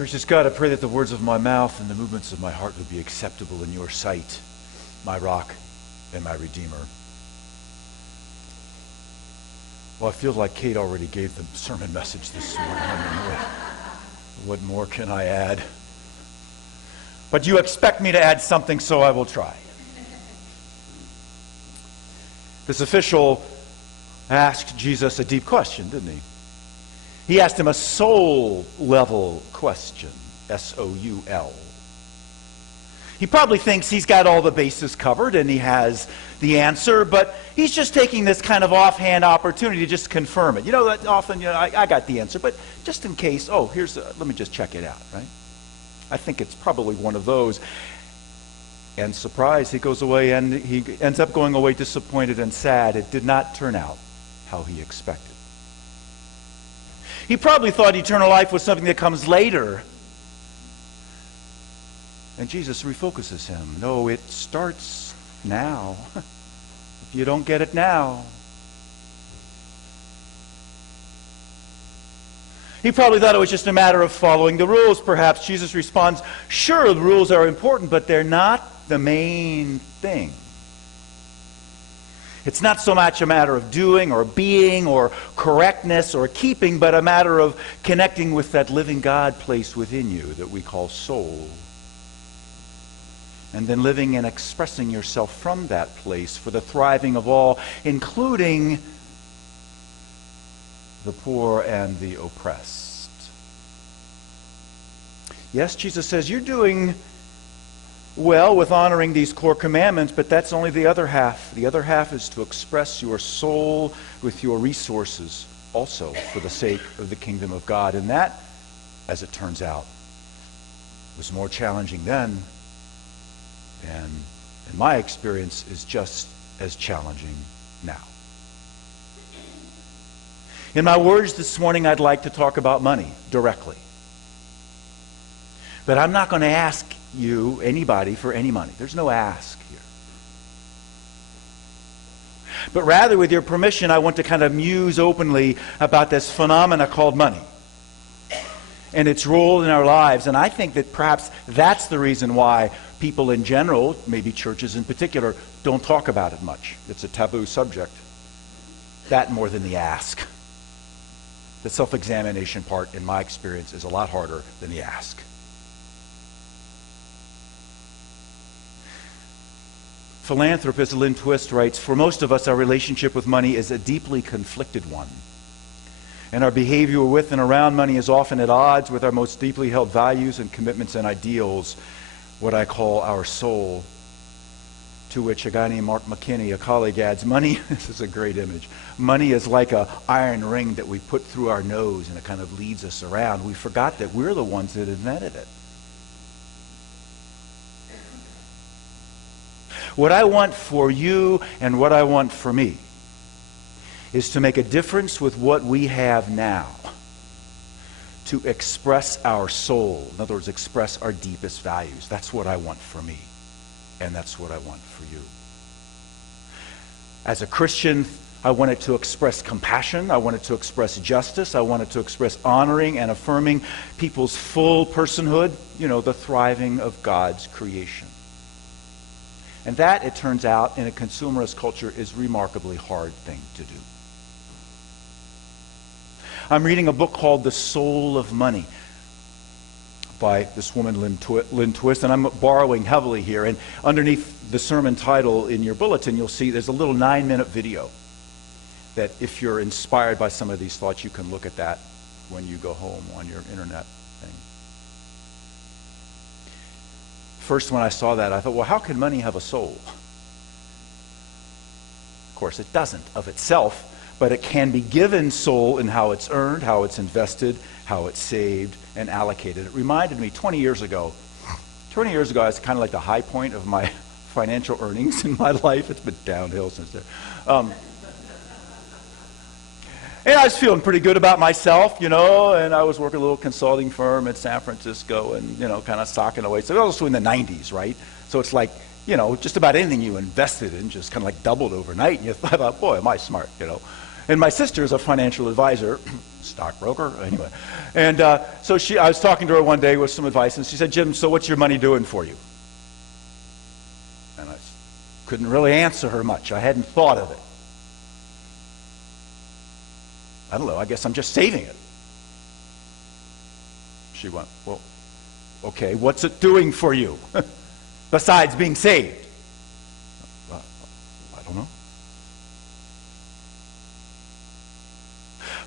Gracious God, I pray that the words of my mouth and the movements of my heart would be acceptable in your sight, my rock and my redeemer. Well, I feel like Kate already gave the sermon message this morning. What more can I add? But you expect me to add something, so I will try. This official asked Jesus a deep question, didn't he? He asked him a soul-level question, S-O-U-L. He probably thinks he's got all the bases covered and he has the answer, but he's just taking this kind of offhand opportunity to just confirm it. You know, that often, I got the answer, but just in case, let me just check it out, right? I think it's probably one of those. And surprise, he goes away and he ends up going away disappointed and sad. It did not turn out how he expected. He probably thought eternal life was something that comes later. And Jesus refocuses him. No, it starts now. If you don't get it now. He probably thought it was just a matter of following the rules. Perhaps Jesus responds, sure, the rules are important, but they're not the main thing. It's not so much a matter of doing or being or correctness or keeping, but a matter of connecting with that living God placed within you that we call soul. And then living and expressing yourself from that place for the thriving of all, including the poor and the oppressed. Yes, Jesus says, you're doing well with honoring these core commandments, but that's only the other half. The other half is to express your soul with your resources also for the sake of the kingdom of God. And that, as it turns out, was more challenging then, and in my experience is just as challenging now. In my words this morning, I'd like to talk about money directly. But I'm not going to ask you, anybody, for any money. There's no ask here. But rather, with your permission, I want to kind of muse openly about this phenomena called money and its role in our lives. And I think that perhaps that's the reason why people in general, maybe churches in particular, don't talk about it much. It's a taboo subject. That more than the ask. The self-examination part, in my experience, is a lot harder than the ask. Philanthropist Lynn Twist writes, for most of us, our relationship with money is a deeply conflicted one. And our behavior with and around money is often at odds with our most deeply held values and commitments and ideals, what I call our soul. To which a guy named Mark McKinney, a colleague, adds, money, this is a great image, money is like an iron ring that we put through our nose and it kind of leads us around. We forgot that we're the ones that invented it. What I want for you and what I want for me is to make a difference with what we have now, to express our soul. In other words, express our deepest values. That's what I want for me, and that's what I want for you. As a Christian, I want it to express compassion. I want it to express justice. I want it to express honoring and affirming people's full personhood, the thriving of God's creation. And that, it turns out, in a consumerist culture is a remarkably hard thing to do. I'm reading a book called The Soul of Money by this woman, Lynn Twist, and I'm borrowing heavily here. And underneath the sermon title in your bulletin, you'll see there's a little 9-minute video that if you're inspired by some of these thoughts, you can look at that when you go home on your internet thing. First, when I saw that, I thought, well, how can money have a soul? Of course, it doesn't of itself, but it can be given soul in how it's earned, how it's invested, how it's saved, and allocated. It reminded me 20 years ago, I was kind of like the high point of my financial earnings in my life. It's been downhill since then. And I was feeling pretty good about myself, and I was working a little consulting firm in San Francisco and, kind of socking away. So it was also in the 90s, right? So it's like, just about anything you invested in just kind of like doubled overnight. And you thought, boy, am I smart, And my sister is a financial advisor, stockbroker, anyway. And so I was talking to her one day with some advice, and she said, Jim, so what's your money doing for you? And I couldn't really answer her much. I hadn't thought of it. I don't know, I guess I'm just saving it. She went, well, okay, what's it doing for you besides being saved? I don't know.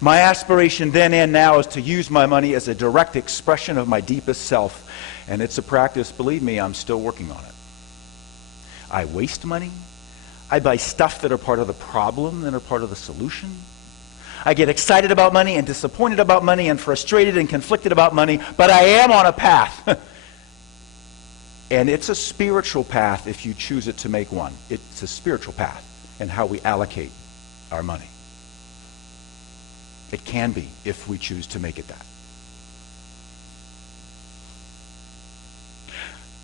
My aspiration then and now is to use my money as a direct expression of my deepest self. And it's a practice, believe me, I'm still working on it. I waste money. I buy stuff that are part of the problem than are part of the solution. I get excited about money and disappointed about money and frustrated and conflicted about money, but I am on a path. And it's a spiritual path if you choose it to make one. It's a spiritual path in how we allocate our money. It can be if we choose to make it that.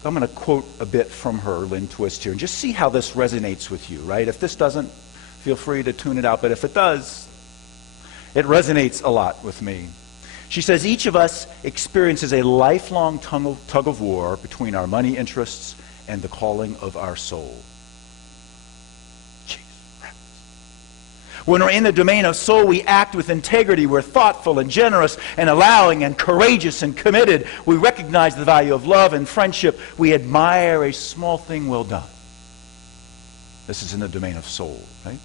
I'm going to quote a bit from her, Lynn Twist, here, and just see how this resonates with you, right? If this doesn't, feel free to tune it out, but if it does, it resonates a lot with me. She says, each of us experiences a lifelong tug of war between our money interests and the calling of our soul. When we're in the domain of soul, we act with integrity. We're thoughtful and generous and allowing and courageous and committed. We recognize the value of love and friendship. We admire a small thing well done. This is in the domain of soul, right?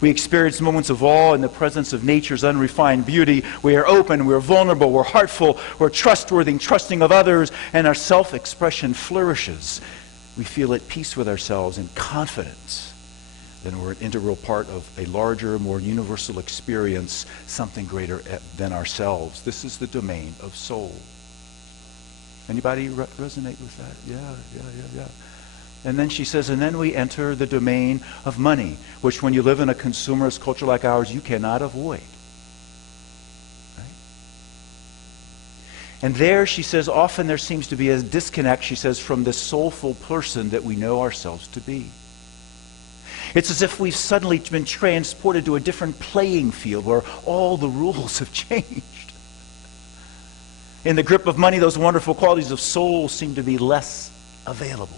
We experience moments of awe in the presence of nature's unrefined beauty. We are open, we're vulnerable, we're heartful, we're trustworthy, trusting of others, and our self-expression flourishes. We feel at peace with ourselves and confidence. Then we're an integral part of a larger, more universal experience, something greater than ourselves. This is the domain of soul. Anybody resonate with that? Yeah. And then she says, and then we enter the domain of money, which when you live in a consumerist culture like ours, you cannot avoid. Right? And there, she says, often there seems to be a disconnect, she says, from the soulful person that we know ourselves to be. It's as if we've suddenly been transported to a different playing field where all the rules have changed. In the grip of money, those wonderful qualities of soul seem to be less available.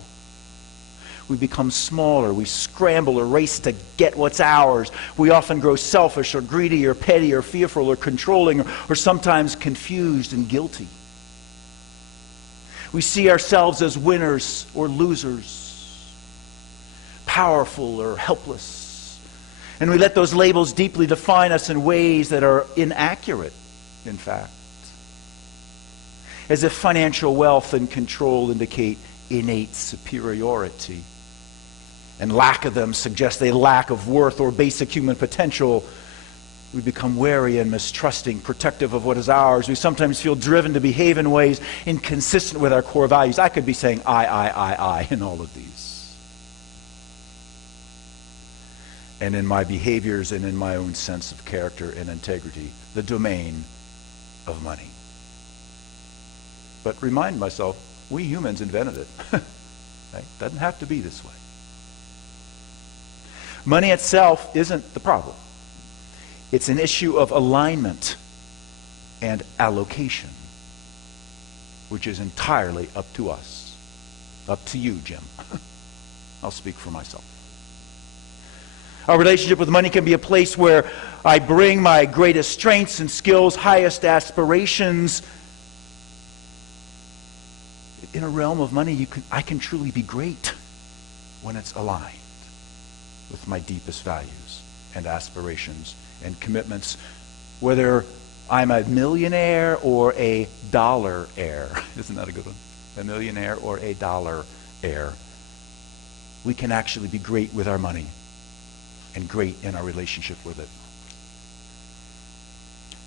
We become smaller. We scramble or race to get what's ours. We often grow selfish or greedy or petty or fearful or controlling or sometimes confused and guilty. We see ourselves as winners or losers, powerful or helpless. And we let those labels deeply define us in ways that are inaccurate, in fact. As if financial wealth and control indicate innate superiority, and lack of them suggests a lack of worth or basic human potential. We become wary and mistrusting, protective of what is ours. We sometimes feel driven to behave in ways inconsistent with our core values. I could be saying I in all of these. And in my behaviors and in my own sense of character and integrity, the domain of money. But remind myself, we humans invented it. Right? Doesn't have to be this way. Money itself isn't the problem. It's an issue of alignment and allocation, which is entirely up to us. Up to you, Jim. I'll speak for myself. Our relationship with money can be a place where I bring my greatest strengths and skills, highest aspirations. In a realm of money, I can truly be great when it's aligned with my deepest values and aspirations and commitments, whether I'm a millionaire or a dollar heir. Isn't that a good one? A millionaire or a dollar heir. We can actually be great with our money and great in our relationship with it.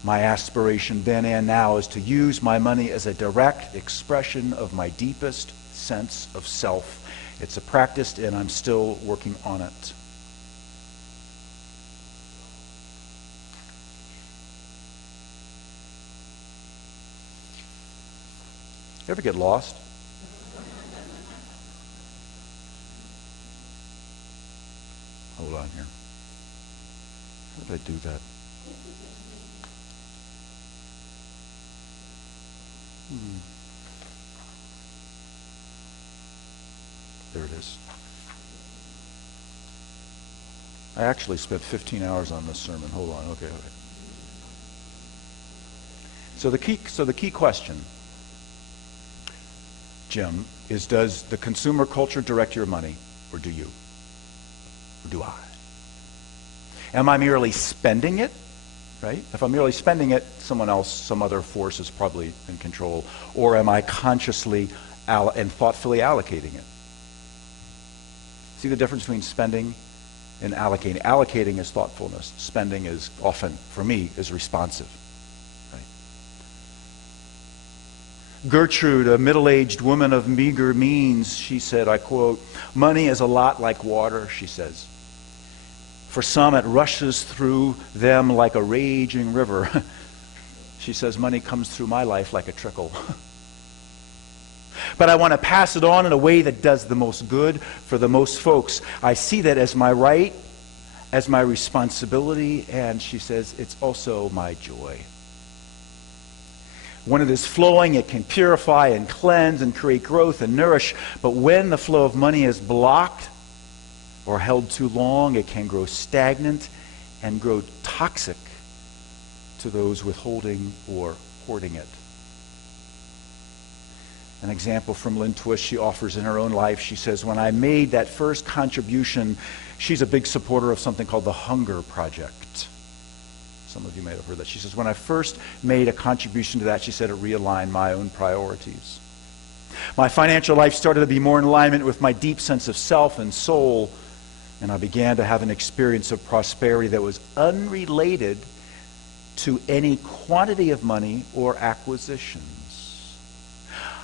My aspiration then and now is to use my money as a direct expression of my deepest sense of self. It's a practice, and I'm still working on it. You ever get lost? Hold on here. How did I do that? There it is. I actually spent 15 hours on this sermon. Hold on. Okay. So the key question, Jim, is does the consumer culture direct your money, or do you? Or do I? Am I merely spending it? Right? If I'm merely spending it, someone else, some other force is probably in control. Or am I consciously and thoughtfully allocating it? See the difference between spending and allocating? Allocating is thoughtfulness. Spending is often, for me, is responsive. Right? Gertrude, a middle-aged woman of meager means, she said, I quote, "Money is a lot like water," she says. "For some, it rushes through them like a raging river." She says, "Money comes through my life like a trickle." But I want to pass it on in a way that does the most good for the most folks. I see that as my right, as my responsibility, and she says, it's also my joy. When it is flowing, it can purify and cleanse and create growth and nourish. But when the flow of money is blocked or held too long, it can grow stagnant and grow toxic to those withholding or hoarding it. An example from Lynn Twist she offers in her own life. She says, when I made that first contribution, she's a big supporter of something called the Hunger Project. Some of you may have heard that. She says, when I first made a contribution to that, she said, it realigned my own priorities. My financial life started to be more in alignment with my deep sense of self and soul, and I began to have an experience of prosperity that was unrelated to any quantity of money or acquisitions.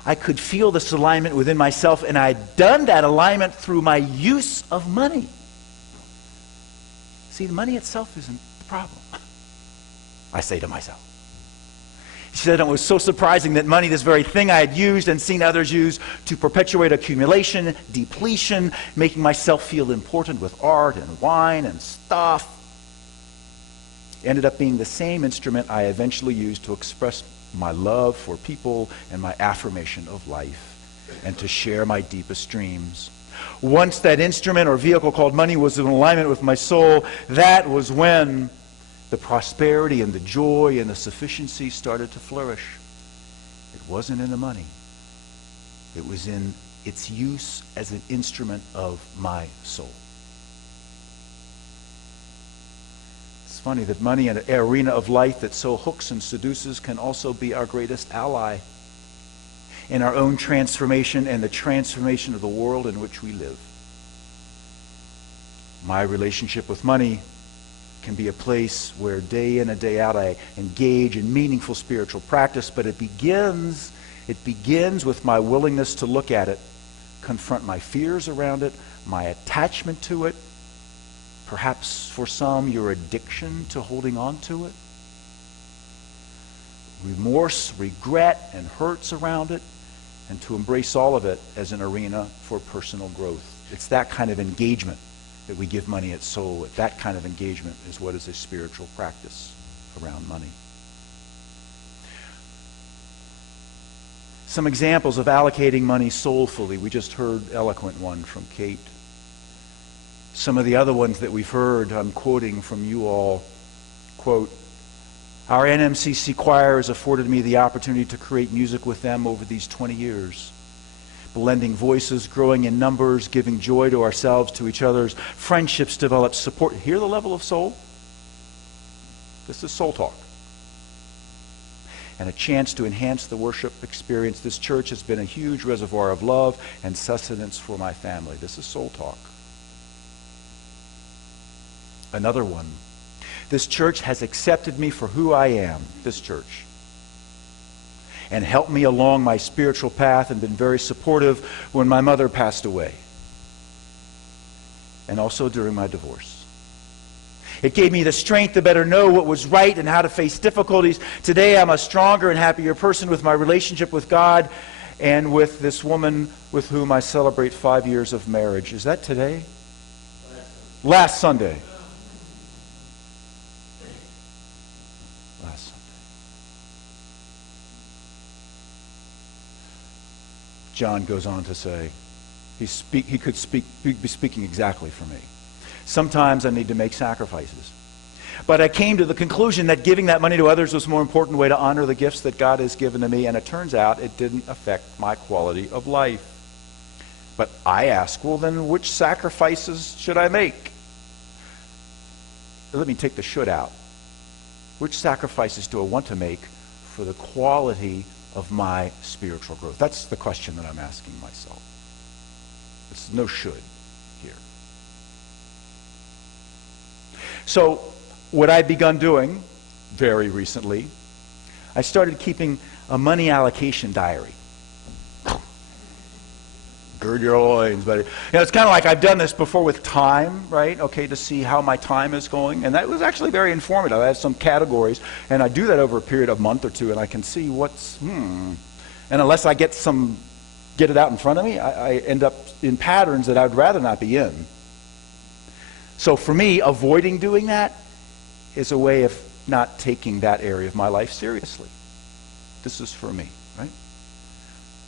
I could feel this alignment within myself, and I'd done that alignment through my use of money. See, the money itself isn't the problem, I say to myself. She said it was so surprising that money, this very thing I had used and seen others use to perpetuate accumulation, depletion, making myself feel important with art and wine and stuff, ended up being the same instrument I eventually used to express my love for people and my affirmation of life, and to share my deepest dreams. Once that instrument or vehicle called money was in alignment with my soul, that was when the prosperity and the joy and the sufficiency started to flourish. It wasn't in the money. It was in its use as an instrument of my soul. It's funny that money in an arena of life that so hooks and seduces can also be our greatest ally in our own transformation and the transformation of the world in which we live. My relationship with money can be a place where day in and day out I engage in meaningful spiritual practice, but it begins with my willingness to look at it, confront my fears around it, my attachment to it, perhaps for some your addiction to holding on to it, remorse, regret, and hurts around it, and to embrace all of it as an arena for personal growth. It's that kind of engagement that we give money its soul. That kind of engagement is what is a spiritual practice around money. Some examples of allocating money soulfully. We just heard an eloquent one from Kate. Some of the other ones that we've heard, I'm quoting from you all, quote, our NMCC choir has afforded me the opportunity to create music with them over these 20 years. Blending voices, growing in numbers, giving joy to ourselves, to each other's. Friendships develop, support. Hear the level of soul? This is soul talk. And a chance to enhance the worship experience. This church has been a huge reservoir of love and sustenance for my family. This is soul talk. Another one. This church has accepted me for who I am, this church, and helped me along my spiritual path and been very supportive when my mother passed away, and also during my divorce. It gave me the strength to better know what was right and how to face difficulties. Today I'm a stronger and happier person with my relationship with God and with this woman with whom I celebrate 5 years of marriage. Is that today? Last Sunday. John goes on to say, he could be speaking exactly for me. Sometimes I need to make sacrifices. But I came to the conclusion that giving that money to others was a more important way to honor the gifts that God has given to me, and it turns out it didn't affect my quality of life. But I ask, well, then which sacrifices should I make? Let me take the should out. Which sacrifices do I want to make for the quality of my spiritual growth? That's the question that I'm asking myself. There's no should here. So, what I've begun doing very recently, I started keeping a money allocation diary. Gird your loins, buddy. It's kind of like I've done this before with time, right? Okay, to see how my time is going. And that was actually very informative. I have some categories, and I do that over a period of a month or two, and I can see what's, And unless I get it out in front of me, I end up in patterns that I would rather not be in. So for me, avoiding doing that is a way of not taking that area of my life seriously. This is for me, right?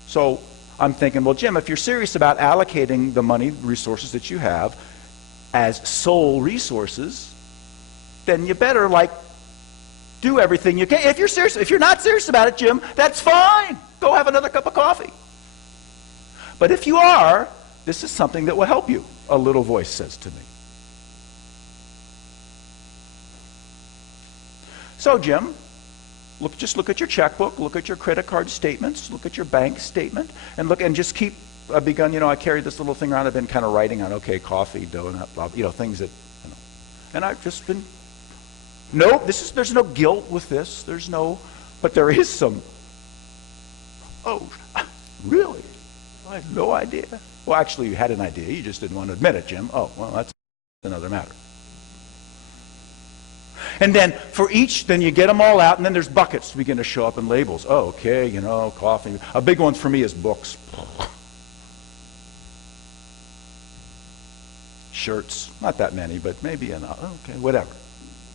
So I'm thinking, well, Jim, if you're serious about allocating the money, resources that you have as sole resources, then you better, do everything you can. If you're serious, if you're not serious about it, Jim, that's fine. Go have another cup of coffee. But if you are, this is something that will help you, a little voice says to me. So, Jim, just look at your checkbook, look at your credit card statements, look at your bank statement, and just keep. I've begun. I carried this little thing around. I've been kind of writing on, coffee, donut, blah, things that, and I've just been. There's no guilt with this. But there is some. Oh, really? I had no idea. Well, actually, you had an idea. You just didn't want to admit it, Jim. Oh, well, that's another matter. And then for each, then you get them all out, and then there's buckets begin to show up in labels. Oh, okay, coffee. A big one for me is books. Shirts, not that many, but maybe enough. Okay, whatever.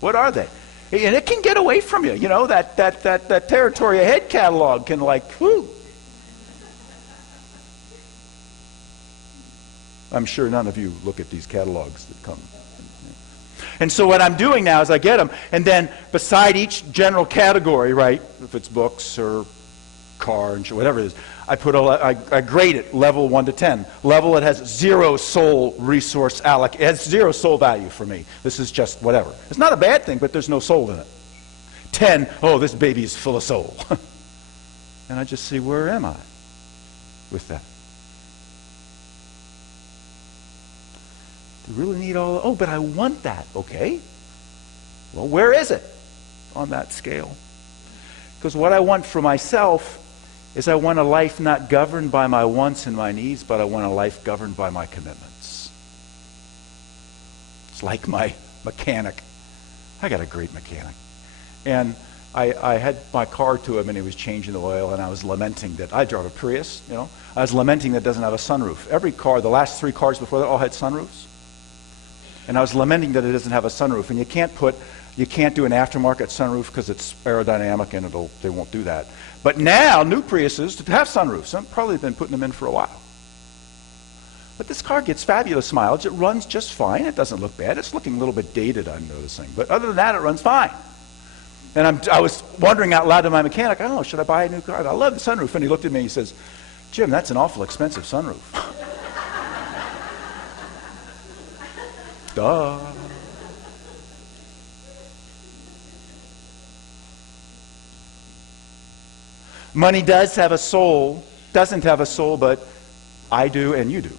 What are they? And it can get away from you. That territory ahead catalog can whew. I'm sure none of you look at these catalogs that come. And so what I'm doing now is I get them, and then beside each general category, right, if it's books or car and whatever it is, I grade it level 1 to 10. Level, it has zero soul resource it has zero soul value for me. This is just whatever. It's not a bad thing, but there's no soul in it. 10, oh, this baby is full of soul. And I just see, where am I with that? You really need all, but I want that. Okay. Well, where is it on that scale? Because what I want for myself is I want a life not governed by my wants and my needs, but I want a life governed by my commitments. It's like my mechanic. I got a great mechanic. And I had my car to him, and he was changing the oil, and I was lamenting that, I drive a Prius, I was lamenting that it doesn't have a sunroof. Every car, the last 3 cars before that all had sunroofs. And I was lamenting that it doesn't have a sunroof. And you can't do an aftermarket sunroof because it's aerodynamic and they won't do that. But now, new Priuses have sunroofs. I've probably been putting them in for a while. But this car gets fabulous mileage. It runs just fine. It doesn't look bad. It's looking a little bit dated, I'm noticing. But other than that, it runs fine. And I was wondering out loud to my mechanic, should I buy a new car? I love the sunroof. And he looked at me and he says, Jim, that's an awful expensive sunroof. Duh. Money doesn't have a soul, but I do and you do.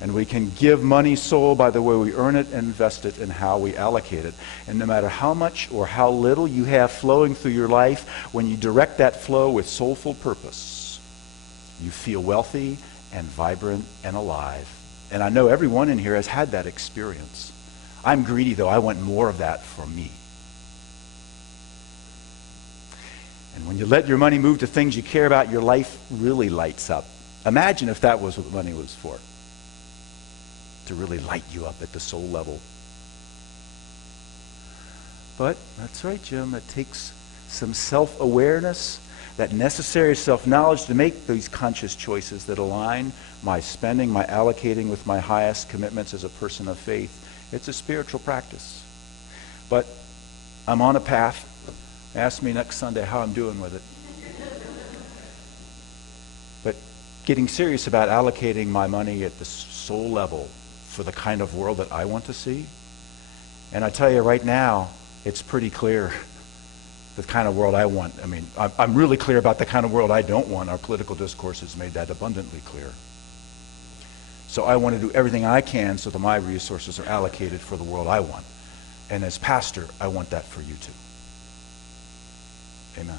And we can give money soul by the way we earn it and invest it and how we allocate it. And no matter how much or how little you have flowing through your life, when you direct that flow with soulful purpose, you feel wealthy and vibrant and alive. And I know everyone in here has had that experience. I'm greedy, though. I want more of that for me. And when you let your money move to things you care about, your life really lights up. Imagine if that was what money was for. To really light you up at the soul level. But that's right, Jim. It takes some self-awareness. that necessary self-knowledge to make these conscious choices that align my spending, my allocating with my highest commitments as a person of faith. It's a spiritual practice. But I'm on a path. Ask me next Sunday how I'm doing with it. But getting serious about allocating my money at the soul level for the kind of world that I want to see. And I tell you right now, it's pretty clear the kind of world I want. I mean, I'm really clear about the kind of world I don't want. Our political discourse has made that abundantly clear. So I want to do everything I can so that my resources are allocated for the world I want. And as pastor, I want that for you too. Amen.